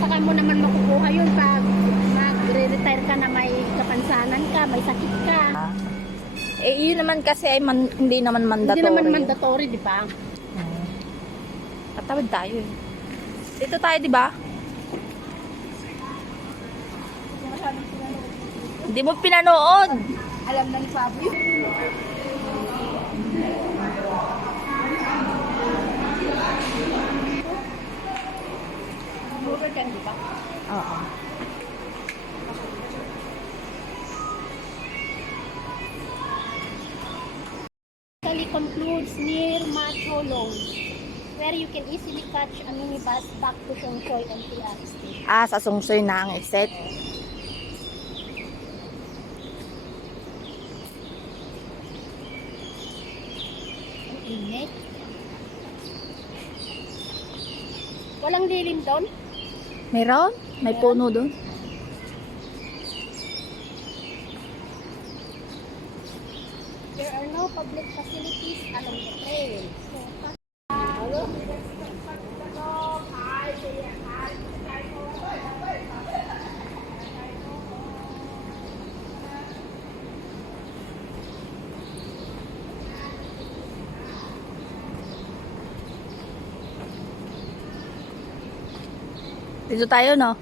Saka mo naman makukuha yun pag magre-retire ka na may kapansanan ka, may sakit ka. Yun naman kasi ay hindi naman mandatory. Hindi naman mandatory, di ba? Tatawid tayo eh. Dito tayo, di ba? Hindi mo pinanood. Alam na ni Fabio. Burger ka, di ba? Oo. Italy concludes near Macholong, where you can easily catch a minibus back to Songchoy MTR station. Sa Songsoy na ang exit. Ang init. Walang lilim doon? Meron? May puno doon. There are no public facilities along the trail. Dito tayo, no?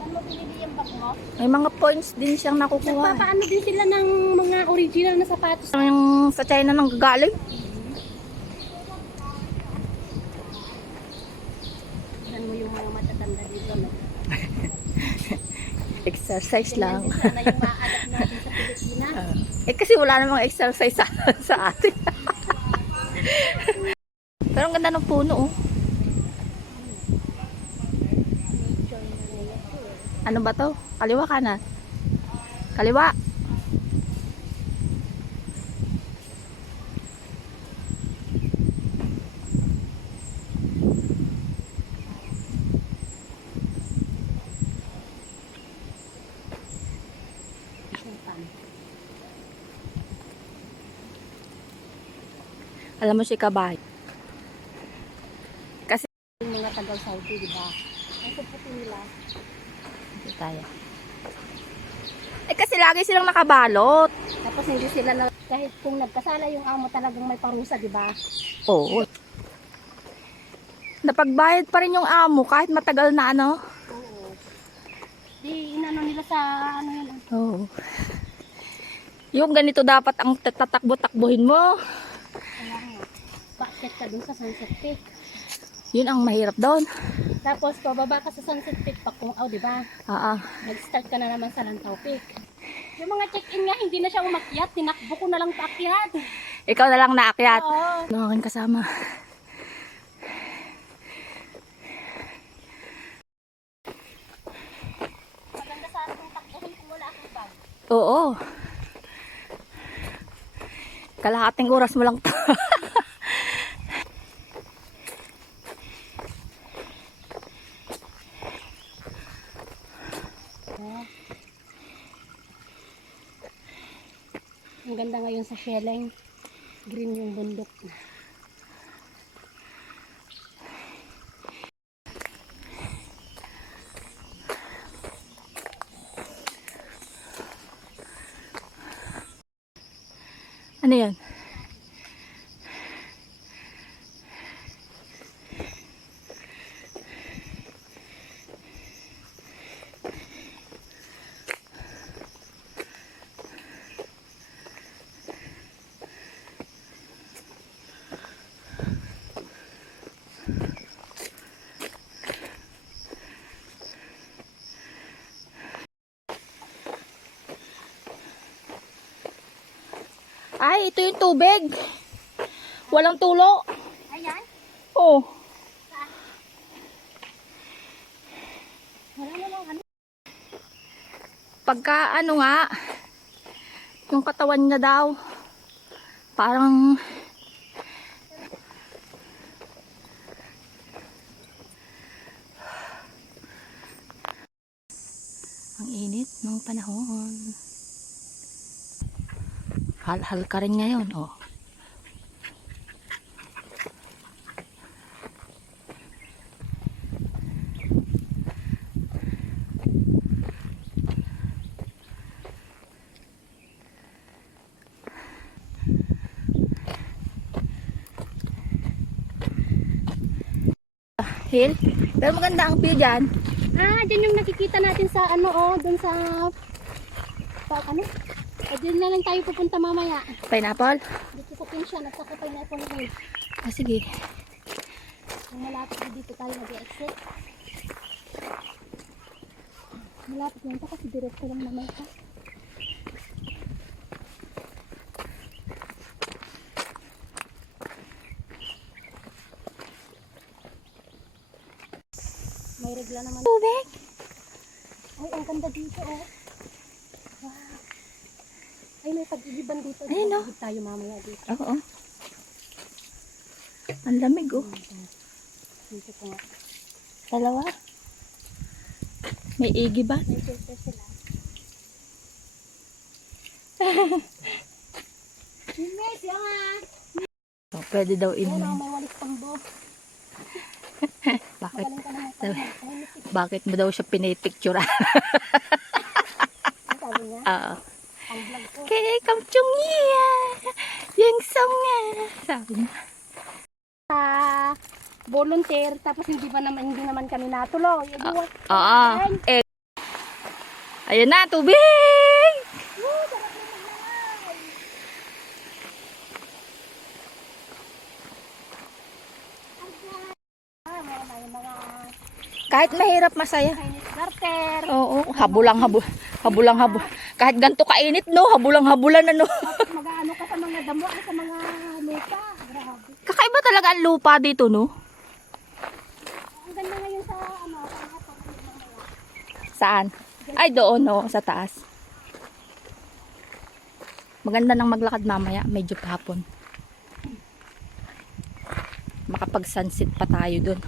Saan mo binili yung bag mo? May mga points din siyang nakukuha. Nagpapaano din sila ng mga original na sapatos. Yung sa China nang gagaling. Tignan mo yung mga matatanda dito, no? Exercise lang. Ganyan din sana yung ma-adapt natin sa Pilipinas. Kasi wala namang exercise sa atin. Pero ang ganda ng puno, oh. Ano ba to? Kaliwa kanan? Kaliwa. Alam mo si Kabay. Kasi Yung mga tagal-Saudi, di ba? Ang puputi nila. dito tayo. Kasi lagi silang nakabalot. Tapos hindi sila na, kahit kung nagkasala yung amo talagang may parusa, di ba? Oo. Napagbayad pa rin yung amo kahit matagal na ano. Oo. Di inano nila sa ano yun. Oo. Yung ganito dapat ang tatakbo-takbuhin mo. Kaya nga, bakit ka dun sa Sunset Peak? Yun ang mahirap doon. Tapos pababa ka sa Sunset Peak, Pakungaw, di ba? Nag-start ka na naman sa Lantaw Peak. Yung mga check-in nga, hindi na siya umakyat. Tinakbo ko na lang paakyat. Ikaw na lang naakyat. Oo. Yung aking kasama. Maganda sana kung takbuhin kung wala akong bag. Oo. Kalahating oras mo lang to. Ang ganda ngayon sa Sheleng. Green yung bundok. Ano yan? Ay, ito yung tubig. Walang tulo. Ayan. Oh. Wala na lang ano. Pagka ano nga, yung katawan niya daw, parang ang init ng panahon. Hal-hal ka rin ngayon, oh. Hill, pero maganda ang view dyan. Dyan yung nakikita natin sa ano, dun sa ano? Dyan na lang tayo pupunta mamaya. Pineapple? Dito sa Pinsyan at saka Pineapple Hill. Sige. Kung malapit na dito tayo mag-exit. Malapit lang ito kasi diretso lang naman ito. May regla naman. Tubig? Ay, ang ganda dito, oh. Wow. Ay, may pag-igiban dito. Ayun, no? Pag-igib tayo mamaya dito. Oo. Ang lamig, oh. Dito ko nga. Dalawa. May igi ba? May filter sila. Miss, yung Oh, pwede daw Ayun, inom. may walis tambo. Bakit? Magaling ka naman pala. Bakit mo daw siya pinipicture? Sabi niya, Oo. ang vlog ko. Kaya kamchong niya. Yung song niya. Sabi niya. Volunteer, tapos hindi naman kami natuloy. Oo. Ayun na, tubig! Meron tayong mga Kahit mahirap, masaya. Chinese garter. Oo, habulang. Kahit ganito kainit, no? Habulang-habulan na, no? Tapos mag-ano ka sa mga damo, sa mga lupa. Grabe. Kakaiba talaga ang lupa dito, no? Ang ganda ngayon sa ano, sa mga pagkakas mamaya. Saan? Ay, doon, no? Sa taas. Maganda nang maglakad mamaya, medyo hapon. Makapag-sunset pa tayo doon.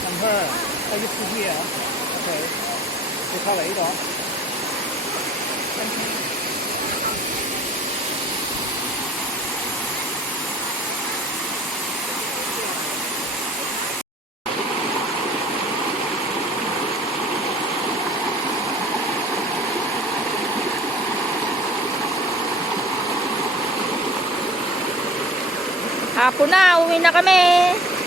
From her, take it to here. Okay. Để tao lấy đó. Hapon na, uwi na kami.